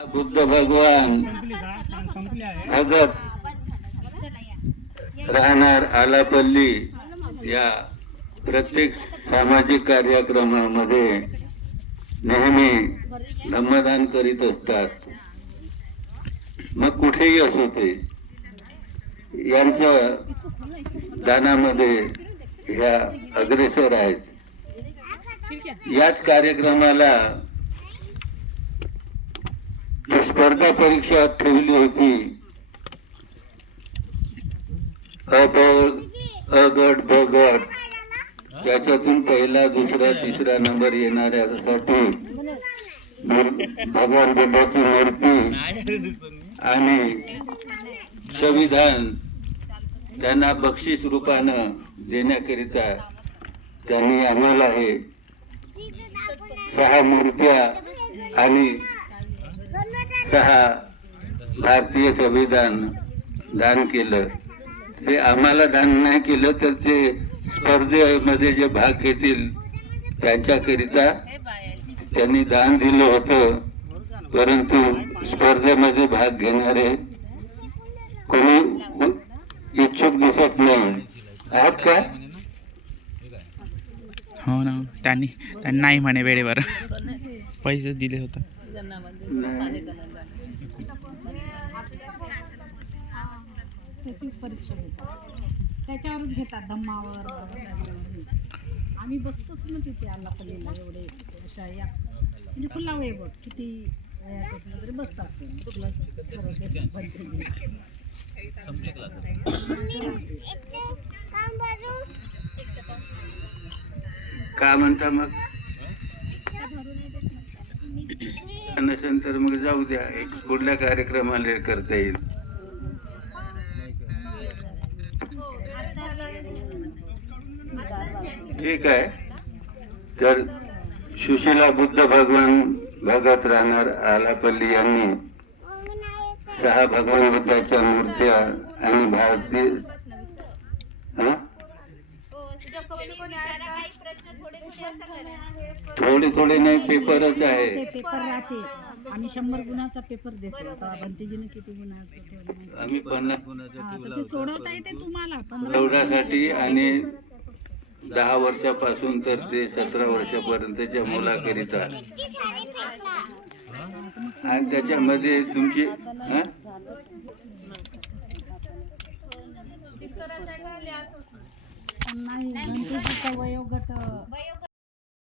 बुद्ध भगवान भगत राहणार आलापल्ली या प्रत्येक सामाजिक कार्यक्रमामध्ये नेहमी धम्मदान करीत असतात। मग कुठेही असो ते यांच्या दानामध्ये ह्या अग्रेसर आहेत। याच कार्यक्रमाला स्पर्धा परीक्षा ठेवली होती। अ गट ब गट त्याच्यातून पहिला दुसरा तिसरा नंबर येणाऱ्यासाठी भगवान बुद्धाची मूर्ती आणि संविधान त्यांना बक्षीस रूपानं देण्याकरिता त्यांनी आम्हाला हे 6 मूर्त्या आणि 6 भारतीय संविधान दान केलं। ते आम्हाला दान नाही केलं तर ते स्पर्धेमध्ये जे भाग घेतील त्यांच्याकरिता त्यांनी दान दिलं होतं। परंतु स्पर्धेमध्ये भाग घेणारे कोणी इच्छुक दिसत नाही आहात का? हो ना, त्यांनी नाही म्हणे वेळेवर पैसे दिले होते। परीक्षा घेतात त्याच्यावरच घेतात धम्मावर। आम्ही बसतोच ना तिथे आलापल्लीला एवढे अशा या म्हणजे खुला वेळ किती तरी बसतात का म्हणता मग नसेल तर मग जाऊ द्या, एक पुढल्या कार्यक्रमाला करता येईल। ठीक आहे, तर सुशीला बुद्ध भगवान भगत राहणार आलापल्ली यांनी 6 भगवान बुद्धाच्या मूर्त्या आणि भारतीय थोडे नाही पेपरच आहे। पेपर राहते आम्ही 100 गुणाचा पेपर देतो। आता भंतेजीने किती गुणाचा? आम्ही 50 गुणाचा ते सोडवता येते तुम्हाला तेवढ्यासाठी आणि 10 वर्षापासून तर ते 17 वर्षापर्यंतच्या मुलाकरिता आणि त्याच्यामध्ये तुमची नाही वयोगट